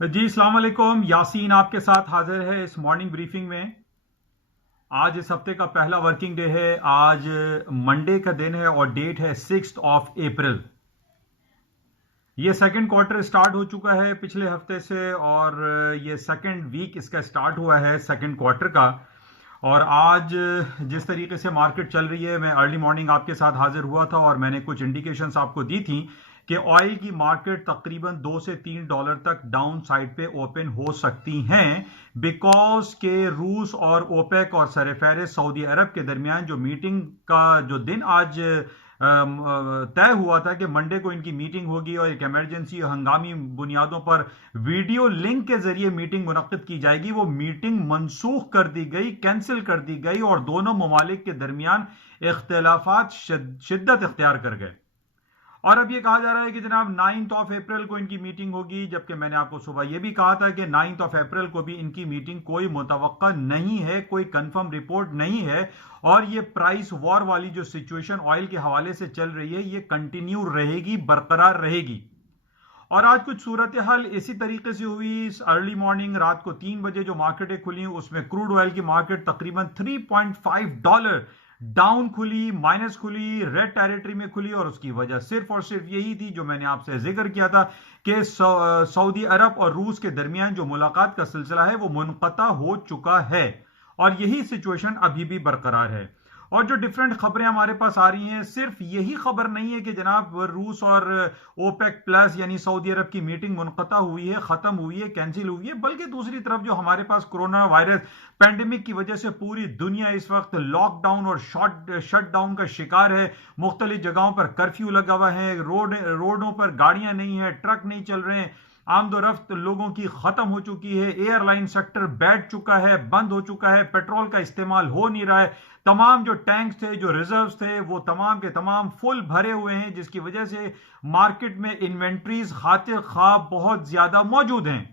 جی السلام علیکم، یاسین آپ کے ساتھ حاضر ہے اس مارننگ بریفنگ میں۔ آج اس ہفتے کا پہلا ورکنگ ڈے ہے، آج منڈے کا دن ہے اور ڈیٹ ہے 6 اپریل۔ یہ سیکنڈ کوارٹر سٹارٹ ہو چکا ہے پچھلے ہفتے سے، اور یہ سیکنڈ ویک اس کا سٹارٹ ہوا ہے سیکنڈ کوارٹر کا۔ اور آج جس طریقے سے مارکیٹ چل رہی ہے، میں ارلی مارننگ آپ کے ساتھ حاضر ہوا تھا اور میں نے کچھ انڈیکیشنز آپ کو دی تھیں کہ آئل کی مارکیٹ تقریباً $2 سے $3 تک ڈاؤن سائڈ پہ اوپن ہو سکتی ہیں، بیکاز کہ روس اور اوپیک اور سرفہرست سعودی عرب کے درمیان جو میٹنگ کا جو دن آج طے ہوا تھا کہ منڈے کو ان کی میٹنگ ہوگی اور ایک ایمرجنسی اور ہنگامی بنیادوں پر ویڈیو لنک کے ذریعے میٹنگ منعقد کی جائے گی، وہ میٹنگ منسوخ کر دی گئی، کینسل کر دی گئی، اور دونوں ممالک کے درمیان اختلافات شدت اختیار کر گئے۔ اور اب یہ کہا جا رہا ہے کہ جناب 9 اپریل کو ان کی میٹنگ ہوگی، جبکہ میں نے آپ کو صبح یہ بھی کہا تھا کہ 9 اپریل کو بھی ان کی میٹنگ کوئی متوقع نہیں ہے، کوئی کنفرم رپورٹ نہیں ہے، اور یہ پرائس وار والی جو سچویشن آئل کے حوالے سے چل رہی ہے یہ کنٹینیو رہے گی، برقرار رہے گی۔ اور آج کچھ صورتحال اسی طریقے سے ہوئی۔ ارلی مارننگ رات کو 3 بجے جو مارکیٹیں کھلی اس میں کروڈ آئل کی مارکیٹ تقریباً $3.5 ڈاؤن کھلی، مائنس کھلی، ریڈ ٹیریٹری میں کھلی، اور اس کی وجہ صرف اور صرف یہی تھی جو میں نے آپ سے ذکر کیا تھا کہ سعودی عرب اور روس کے درمیان جو ملاقات کا سلسلہ ہے وہ منقطع ہو چکا ہے، اور یہی سچویشن ابھی بھی برقرار ہے۔ اور جو ڈیفرنٹ خبریں ہمارے پاس آ رہی ہیں، صرف یہی خبر نہیں ہے کہ جناب روس اور اوپیک پلس یعنی سعودی عرب کی میٹنگ منقطع ہوئی ہے، ختم ہوئی ہے، کینسل ہوئی ہے، بلکہ دوسری طرف جو ہمارے پاس کرونا وائرس پینڈیمک کی وجہ سے پوری دنیا اس وقت لاک ڈاؤن اور شٹ ڈاؤن کا شکار ہے، مختلف جگہوں پر کرفیو لگا ہوا ہے، روڈوں پر گاڑیاں نہیں ہیں، ٹرک نہیں چل رہے ہیں، آمد و رفت لوگوں کی ختم ہو چکی ہے، ایئر لائن سیکٹر بیٹھ چکا ہے، بند ہو چکا ہے، پیٹرول کا استعمال ہو نہیں رہا ہے، تمام جو ٹینکس تھے، جو ریزروز تھے، وہ تمام کے تمام فل بھرے ہوئے ہیں، جس کی وجہ سے مارکیٹ میں انوینٹریز خاطر خواہ بہت زیادہ موجود ہیں۔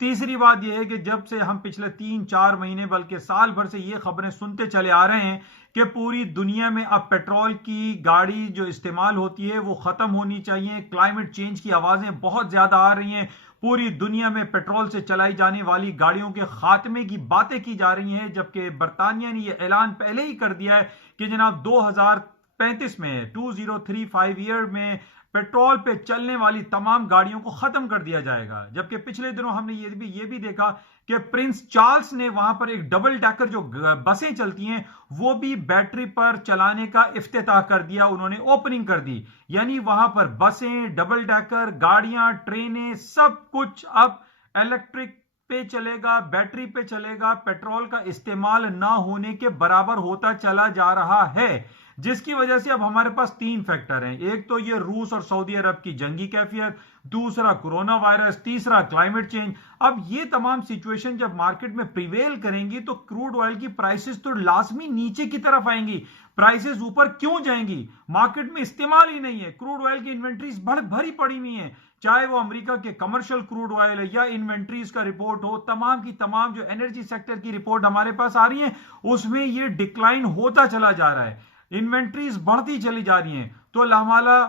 تیسری بات یہ ہے کہ جب سے ہم پچھلے 3-4 مہینے بلکہ سال بھر سے یہ خبریں سنتے چلے آ رہے ہیں کہ پوری دنیا میں اب پیٹرول کی گاڑی جو استعمال ہوتی ہے وہ ختم ہونی چاہیے، کلائمیٹ چینج کی آوازیں بہت زیادہ آ رہی ہیں، پوری دنیا میں پیٹرول سے چلائی جانے والی گاڑیوں کے خاتمے کی باتیں کی جا رہی ہیں، جبکہ برطانیہ نے یہ اعلان پہلے ہی کر دیا ہے کہ جناب 2035 میں 2035 ایئر میں پیٹرول پہ چلنے والی تمام گاڑیوں کو ختم کر دیا جائے گا۔ جبکہ پچھلے دنوں ہم نے یہ بھی دیکھا کہ پرنس چارلز نے وہاں پر ایک ڈبل ڈیکر جو بسیں چلتی ہیں وہ بھی بیٹری پر چلانے کا افتتاح کر دیا، انہوں نے اوپننگ کر دی، یعنی وہاں پر بسیں، ڈبل ڈیکر، گاڑیاں، ٹرینیں، سب کچھ اب الیکٹرک پہ چلے گا، بیٹری پہ چلے گا، پیٹرول کا استعمال نہ ہونے کے برابر ہوتا چلا جا رہا ہے، جس کی وجہ سے اب ہمارے پاس 3 فیکٹر ہیں۔ ایک تو یہ روس اور سعودی عرب کی جنگی کیفیت، دوسرا کورونا وائرس، تیسرا کلائمیٹ چینج۔ اب یہ تمام سچویشن جب مارکیٹ میں پریویل کریں گی تو کروڈ آئل کی پرائسز تو لازمی نیچے کی طرف آئیں گی، پرائسز اوپر کیوں جائیں گی؟ مارکیٹ میں استعمال ہی نہیں ہے، کروڈ آئل کی انوینٹریز بھری پڑی ہوئی ہیں، چاہے وہ امریکہ کے کمرشل کروڈ آئل ہے یا انوینٹریز کا رپورٹ ہو، تمام کی تمام جو انرجی سیکٹر کی رپورٹ ہمارے پاس آ رہی ہیں اس میں یہ ڈکلائن ہوتا چلا جا رہا ہے، انوینٹریز بڑھتی چلی جا رہی ہیں، تو لامالہ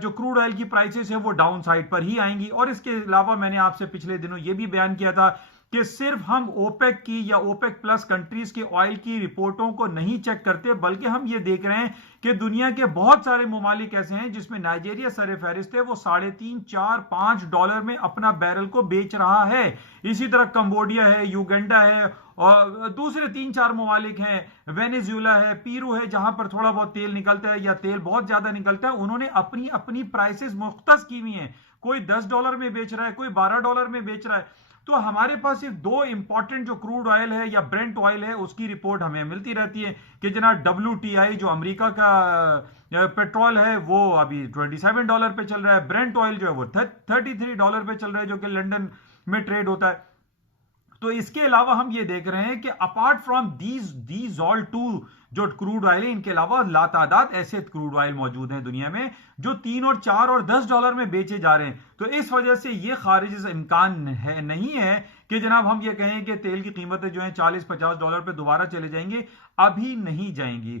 جو کروڈ آئل کی پرائسز ہے وہ ڈاؤن سائڈ پر ہی آئیں گی۔ اور اس کے علاوہ میں نے آپ سے پچھلے دنوں یہ بھی بیان کیا تھا کہ صرف ہم اوپیک کی یا اوپیک پلس کنٹریز کے آئل کی رپورٹوں کو نہیں چیک کرتے، بلکہ ہم یہ دیکھ رہے ہیں کہ دنیا کے بہت سارے ممالک ایسے ہیں جس میں نائجیریا سر فہرست ہے، وہ $3.5، $4، $5 میں اپنا بیرل کو بیچ رہا ہے، اسی طرح کمبوڈیا ہے، یوگنڈا ہے، اور دوسرے 3-4 ممالک ہیں، وینیزویلا ہے، پیرو ہے، جہاں پر تھوڑا بہت تیل نکلتا ہے یا تیل بہت زیادہ نکلتا ہے، انہوں نے اپنی پرائسز مختص کی ہوئی ہیں، کوئی $10 میں بیچ رہا ہے، کوئی $12 میں بیچ رہا ہے۔ تو ہمارے پاس صرف 2 امپورٹنٹ جو کروڈ آئل ہے یا برنٹ آئل ہے اس کی رپورٹ ہمیں ملتی رہتی ہے کہ جناب WTI جو امریکہ کا پیٹرول ہے وہ ابھی $27 پہ چل رہا ہے، برنٹ آئل جو ہے وہ $33 پہ چل رہا ہے جو کہ لنڈن میں ٹریڈ ہوتا ہے۔ تو اس کے علاوہ ہم یہ دیکھ رہے ہیں کہ apart from these all to جو کروڈ آئل ہے، ان کے علاوہ لاتعداد ایسے کروڈ آئل موجود ہیں دنیا میں جو $3 اور $4 اور $10 میں بیچے جا رہے ہیں۔ تو اس وجہ سے یہ خارج امکان نہیں ہے کہ جناب ہم یہ کہیں کہ تیل کی قیمتیں جو ہیں $40-50 پہ دوبارہ چلے جائیں گے، ابھی نہیں جائیں گی۔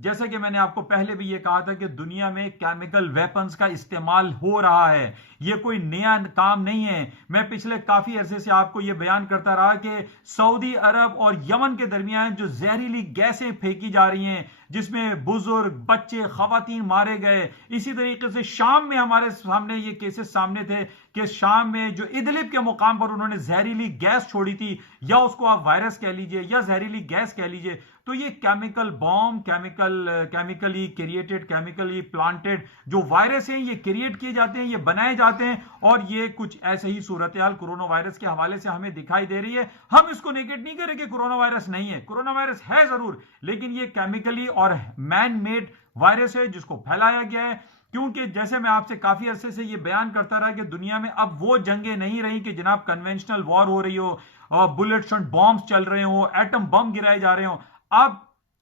جیسا کہ میں نے آپ کو پہلے بھی یہ کہا تھا کہ دنیا میں کیمیکل ویپنز کا استعمال ہو رہا ہے، یہ کوئی نیا کام نہیں ہے۔ میں پچھلے کافی عرصے سے آپ کو یہ بیان کرتا رہا کہ سعودی عرب اور یمن کے درمیان جو زہریلی گیسیں پھینکی جا رہی ہیں، جس میں بزرگ، بچے، خواتین مارے گئے، اسی طریقے سے شام میں ہمارے سامنے یہ کیسز سامنے تھے کہ شام میں جو ادلب کے مقام پر انہوں نے زہریلی گیس چھوڑی تھی، یا اس کو آپ وائرس کہہ لیجئے یا زہریلی گیس کہہ لیجئے، تو یہ کیمیکل بام، کیمیکلی کریٹڈ، کیمیکلی پلانٹڈ جو وائرس ہیں، یہ کریٹ کیے جاتے ہیں، یہ بنائے جاتے ہیں، اور یہ کچھ ایسے ہی صورتحال کورونا وائرس کے حوالے سے ہمیں دکھائی دے رہی ہے۔ ہم اس کو نیگیٹ نہیں کریں کہ کورونا وائرس نہیں ہے، کورونا وائرس ہے ضرور، لیکن یہ کیمیکلی اور مین میڈ وائرس ہے جس کو پھیلایا گیا ہے۔ کیونکہ جیسے میں آپ سے کافی عرصے سے یہ بیان کرتا رہا کہ دنیا میں اب وہ جنگیں نہیں رہی کہ جناب کنونشنل وار ہو رہی ہو، بلٹس اینڈ بامز چل رہے ہوں، ایٹم بم گرائے جا رہے ہوں، اب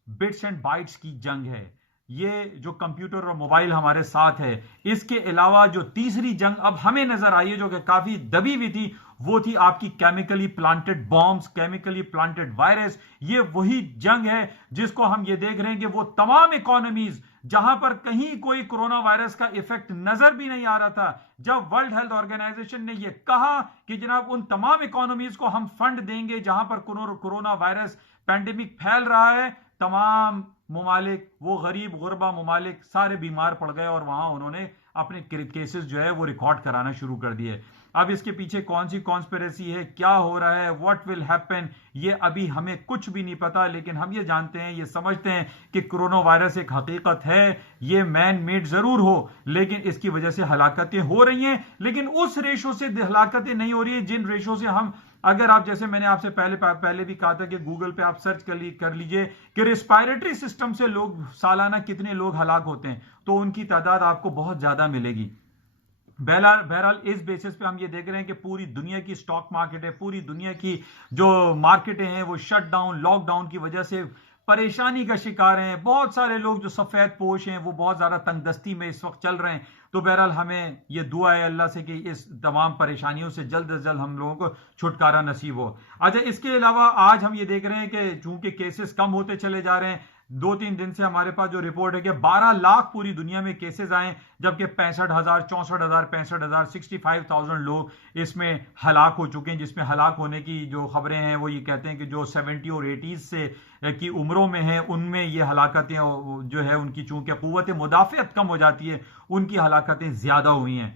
بٹس اینڈ بائٹس کی جنگ ہے۔ یہ جو کمپیوٹر اور موبائل ہمارے ساتھ ہے، اس کے علاوہ جو تیسری جنگ اب ہمیں نظر آئی ہے جو کہ کافی دبی ہوئی تھی، وہ تھی آپ کی chemically planted bombs, chemically planted virus. یہ وہی جنگ ہے جس کو ہم یہ دیکھ رہے ہیں کہ وہ تمام اکانومیز جہاں پر کہیں کوئی کورونا وائرس کا ایفیکٹ نظر بھی نہیں آ رہا تھا، جب ورلڈ ہیلتھ آرگنائزیشن نے یہ کہا کہ جناب ان تمام اکانومیز کو ہم فنڈ دیں گے جہاں پر کورونا وائرس پینڈیمک پھیل رہا ہے، تمام ممالک، وہ غریب غربا ممالک سارے بیمار پڑ گئے اور وہاں انہوں نے اپنے کیسز جو ہے وہ ریکارڈ کرانا شروع کر دیے۔ اب اس کے پیچھے کون سی کانسپریسی ہے، کیا ہو رہا ہے، واٹ ول ہیپن، یہ ابھی ہمیں کچھ بھی نہیں پتا، لیکن ہم یہ جانتے ہیں، یہ سمجھتے ہیں کہ کورونا وائرس ایک حقیقت ہے، یہ مین میڈ ضرور ہو لیکن اس کی وجہ سے ہلاکتیں ہو رہی ہیں، لیکن اس ریشو سے ہلاکتیں نہیں ہو رہی ہیں جن ریشو سے ہم، اگر آپ، جیسے میں نے آپ سے پہلے بھی کہا تھا کہ گوگل پہ آپ سرچ کر لیجئے کہ ریسپائریٹری سسٹم سے لوگ سالانہ کتنے لوگ ہلاک ہوتے ہیں، تو ان کی تعداد آپ کو بہت زیادہ ملے گی۔ بہرحال اس بیسس پہ ہم یہ دیکھ رہے ہیں کہ پوری دنیا کی سٹاک مارکیٹ ہے، پوری دنیا کی جو مارکیٹیں ہیں وہ شٹ ڈاؤن، لاک ڈاؤن کی وجہ سے پریشانی کا شکار ہیں۔ بہت سارے لوگ جو سفید پوش ہیں وہ بہت زیادہ تنگ دستی میں اس وقت چل رہے ہیں۔ تو بہرحال ہمیں یہ دعا ہے اللہ سے کہ اس تمام پریشانیوں سے جلد از جلد ہم لوگوں کو چھٹکارا نصیب ہو۔ اچھا، اس کے علاوہ آج ہم یہ دیکھ رہے ہیں کہ چونکہ کیسز کم ہوتے چلے جا رہے ہیں، 2-3 دن سے ہمارے پاس جو رپورٹ ہے کہ 12 لاکھ پوری دنیا میں کیسز آئیں، جبکہ 65,000 64,000 65,000 لوگ اس میں ہلاک ہو چکے ہیں، جس میں ہلاک ہونے کی جو خبریں ہیں وہ یہ کہتے ہیں کہ جو 70 اور 80 سے کی عمروں میں ہیں ان میں یہ ہلاکتیں جو ہے ان کی چونکہ قوت مدافعت کم ہو جاتی ہے، ان کی ہلاکتیں زیادہ ہوئی ہیں،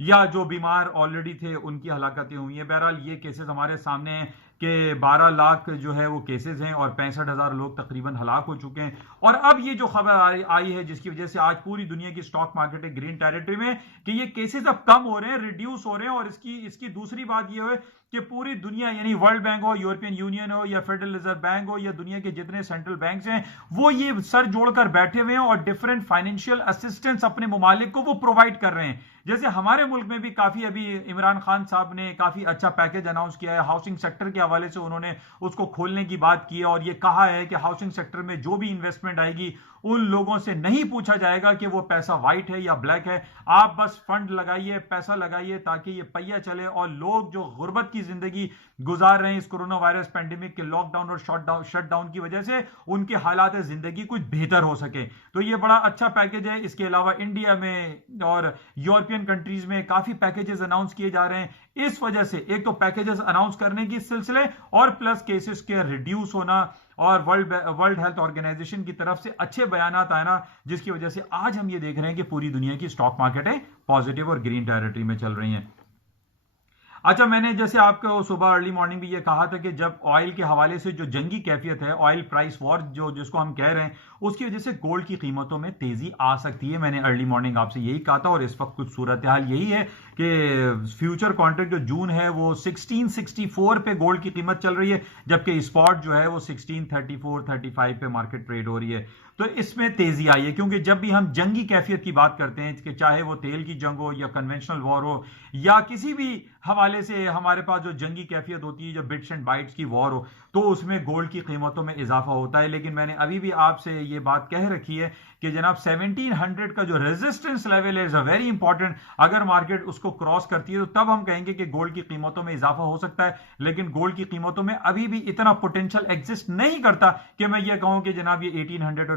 یا جو بیمار آلریڈی تھے ان کی ہلاکتیں ہوئی ہیں۔ بہرحال یہ کیسز ہمارے سامنے ہیں کہ 12 لاکھ جو ہے وہ کیسز ہیں اور 65,000 لوگ تقریباً ہلاک ہو چکے ہیں۔ اور اب یہ جو خبر آئی ہے جس کی وجہ سے آج پوری دنیا کی سٹاک مارکیٹ ہے گرین ٹیریٹری میں کہ یہ کیسز اب کم ہو رہے ہیں، ریڈیوس ہو رہے ہیں، اور اس کی دوسری بات یہ ہے کہ پوری دنیا، یعنی ورلڈ بینک ہو، یورپین یونین ہو، یا فیڈرل ریزرو بینک ہو، یا دنیا کے جتنے سینٹرل بینکس ہیں، وہ یہ سر جوڑ کر بیٹھے ہوئے ہیں اور ڈفرینٹ فائنینشیل اسسٹنس اپنے ممالک کو وہ پرووائڈ کر رہے ہیں۔ جیسے ہمارے ملک میں بھی کافی ابھی عمران خان صاحب نے کافی اچھا پیکج اناؤنس کیا ہے ہاؤسنگ سیکٹر کے حوالے سے، انہوں نے اس کو کھولنے کی بات کی ہے اور یہ کہا ہے کہ ہاؤسنگ سیکٹر میں جو بھی انویسٹمنٹ آئے گی ان لوگوں سے نہیں پوچھا جائے گا کہ وہ پیسہ وائٹ ہے یا بلیک ہے، آپ بس فنڈ لگائیے، پیسہ لگائیے تاکہ یہ پہیہ چلے، اور لوگ جو غربت کی زندگی گزار رہے ہیں اس کورونا وائرس پینڈیمک کے لاک ڈاؤن اور شٹ ڈاؤن کی وجہ سے، ان کے حالات زندگی کچھ بہتر ہو سکے۔ تو یہ بڑا اچھا پیکج ہے۔ اس کے علاوہ انڈیا میں اور یورپین کنٹریز میں کافی پیکجز اناؤنس کیے جا رہے ہیں۔ اس وجہ سے ایک تو پیکجز اناؤنس کرنے کی سلسلے اور پلس کیسز کے ریڈیوس ہونا اور ورلڈ ہیلتھ آرگنائزیشن کی طرف سے اچھے بیانات آنا، جس کی وجہ سے آج ہم یہ دیکھ رہے ہیں کہ پوری دنیا کی سٹاک مارکیٹیں پازیٹیو اور گرین ٹیریٹری میں چل رہی ہیں۔ اچھا، میں نے جیسے آپ کو صبح ارلی مارننگ بھی یہ کہا تھا کہ جب آئل کے حوالے سے جو جنگی کیفیت ہے، آئل پرائس وار جس کو ہم کہہ رہے ہیں، اس کی وجہ سے گولڈ کی قیمتوں میں تیزی آ سکتی ہے۔ میں نے ارلی مارننگ آپ سے یہی کہا تھا، اور اس وقت کچھ صورتحال یہی ہے کہ فیوچر کانٹریکٹ جو جون ہے وہ 1664 پہ گولڈ کی قیمت چل رہی ہے، جبکہ اسپاٹ جو ہے وہ 1634-35 پہ مارکیٹ ٹریڈ ہو رہی ہے۔ تو اس میں تیزی آئی ہے، کیونکہ جب بھی ہم جنگی کیفیت کی بات کرتے ہیں کہ چاہے وہ تیل کی جنگ ہو یا کنونشنل وار ہو یا کسی بھی حوالے سے ہمارے پاس جو جنگی کیفیت ہوتی ہے، جو بٹس اینڈ بائٹس کی وار ہو، تو اس میں گولڈ کی قیمتوں میں اضافہ ہوتا ہے۔ لیکن میں نے ابھی بھی آپ سے یہ بات کہہ رکھی ہے کہ جناب 1700 کا جو ریزسٹنس لیول ہے از ویری امپورٹنٹ، اگر مارکیٹ اس کو کراس کرتی ہے تو تب ہم کہیں گے کہ گولڈ کی قیمتوں میں اضافہ ہو سکتا ہے، لیکن گولڈ کی قیمتوں میں ابھی بھی اتنا پوٹینشیل ایگزسٹ نہیں کرتا کہ میں یہ کہوں کہ جناب یہ 1800 اور